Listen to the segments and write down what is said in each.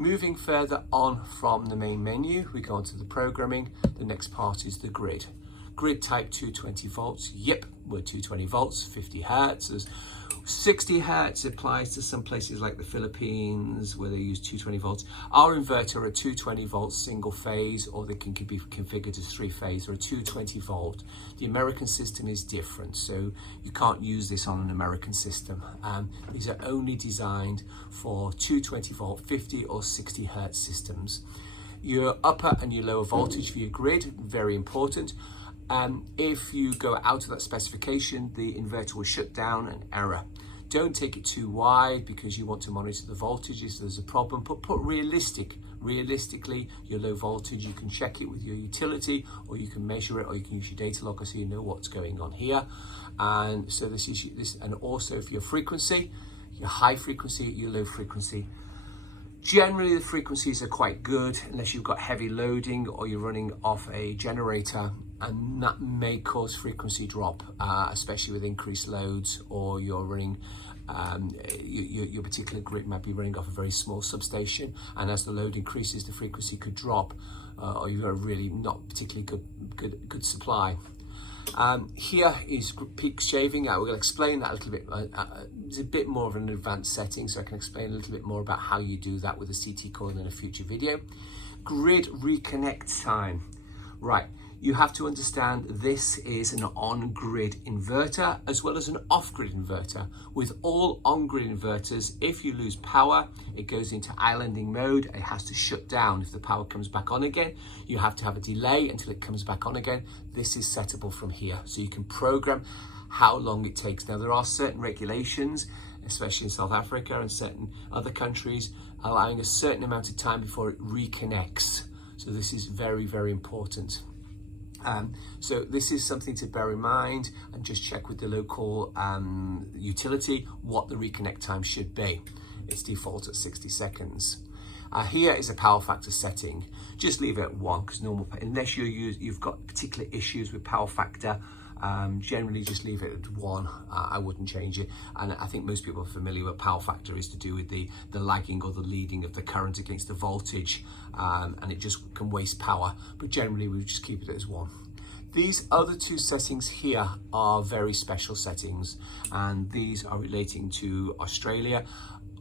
Moving further on from the main menu, we go on to the programming. The next part is the grid. Grid type 220 volts. Yep, we're 220 volts, 50 hertz. There's 60 hertz applies to some places like the Philippines where they use 220 volts. Our inverter are 220 volts single phase, or they can be configured as 3-phase or a 220 volt. The American system is different, so you can't use this on an American system. These are only designed for 220 volt, 50 or 60 hertz systems. Your upper and your lower voltage for your grid, very important. If you go out of that specification, the inverter will shut down, an error. Don't take it too wide because you want to monitor the voltages. There's a problem, but put realistically, your low voltage, you can check it with your utility, or you can measure it, or you can use your data logger so you know what's going on here. And so this is this, and also for your frequency, your high frequency, your low frequency. Generally, the frequencies are quite good unless you've got heavy loading or you're running off a generator, and that may cause frequency drop, especially with increased loads, or you're running, your particular grid might be running off a very small substation, and as the load increases, the frequency could drop, or you've got a really not particularly good supply. Here is peak shaving. I will explain that a little bit. It's a bit more of an advanced setting, so I can explain a little bit more about how you do that with a CT coil in a future video. Grid reconnect time. Right, you have to understand this is an on-grid inverter as well as an off-grid inverter. With all on-grid inverters, if you lose power, it goes into islanding mode. It has to shut down. If the power comes back on again, you have to have a delay until it comes back on again. This is settable from here, so you can program how long it takes. Now, there are certain regulations, especially in South Africa and certain other countries, allowing a certain amount of time before it reconnects. So this is very, very important. So this is something to bear in mind, and just check with the local utility what the reconnect time should be. It's default at 60 seconds. Here is a power factor setting. Just leave it at 1, because normal, unless you've got particular issues with power factor, generally just leave it at 1. I wouldn't change it. And I think most people are familiar with power factor is to do with the lagging or the leading of the current against the voltage, and it just can waste power. But generally we just keep it as 1. These other 2 settings here are very special settings, and these are relating to Australia.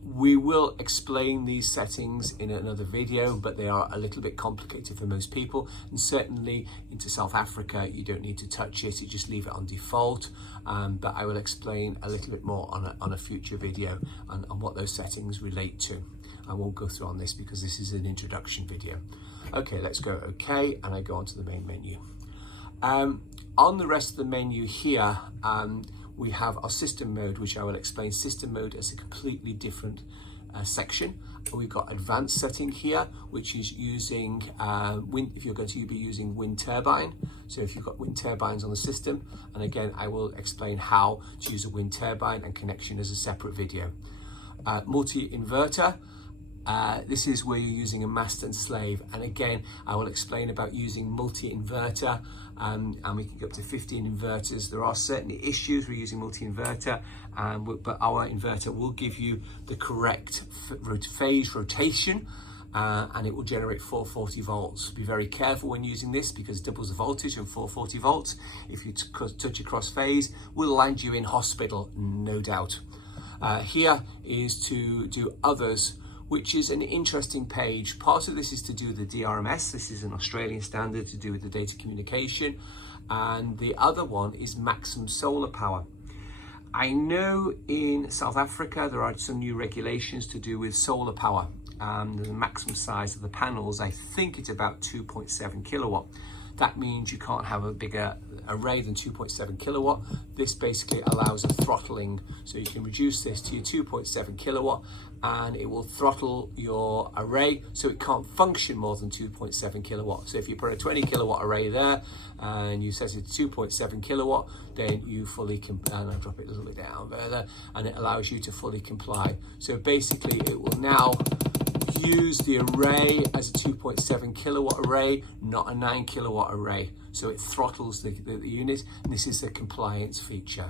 We will explain these settings in another video, but they are a little bit complicated for most people, and certainly into South Africa you don't need to touch it, you just leave it on default. But I will explain a little bit more on a future video on what those settings relate to. I won't go through on this because this is an introduction video. Okay, let's go OK, and I go on to the main menu. On the rest of the menu here, we have our system mode, which I will explain. System mode as a completely different section. We've got advanced setting here, which is using wind, if you're going to be using wind turbine. So if you've got wind turbines on the system, and again, I will explain how to use a wind turbine and connection as a separate video. Multi-inverter. This is where you're using a master and slave, and again I will explain about using multi-inverter, and we can go up to 15 inverters. There are certain issues with using multi-inverter, but our inverter will give you the correct phase rotation, and it will generate 440 volts. Be very careful when using this because it doubles the voltage of 440 volts. If you touch across phase, will land you in hospital, no doubt. Here is to do others, which is an interesting page. Part of this is to do with the DRMS. This is an Australian standard to do with the data communication. And the other one is maximum solar power. I know in South Africa, there are some new regulations to do with solar power. The maximum size of the panels, I think it's about 2.7 kilowatt. That means you can't have a bigger array than 2.7 kilowatt. This basically allows a throttling. So you can reduce this to your 2.7 kilowatt and it will throttle your array so it can't function more than 2.7 kilowatt. So if you put a 20 kilowatt array there and you set it to 2.7 kilowatt, then you fully can, and I'll drop it a little bit down further, and it allows you to fully comply. So basically it will now use the array as a 2.7 kilowatt array, not a 9 kilowatt array. So it throttles the unit, and this is a compliance feature.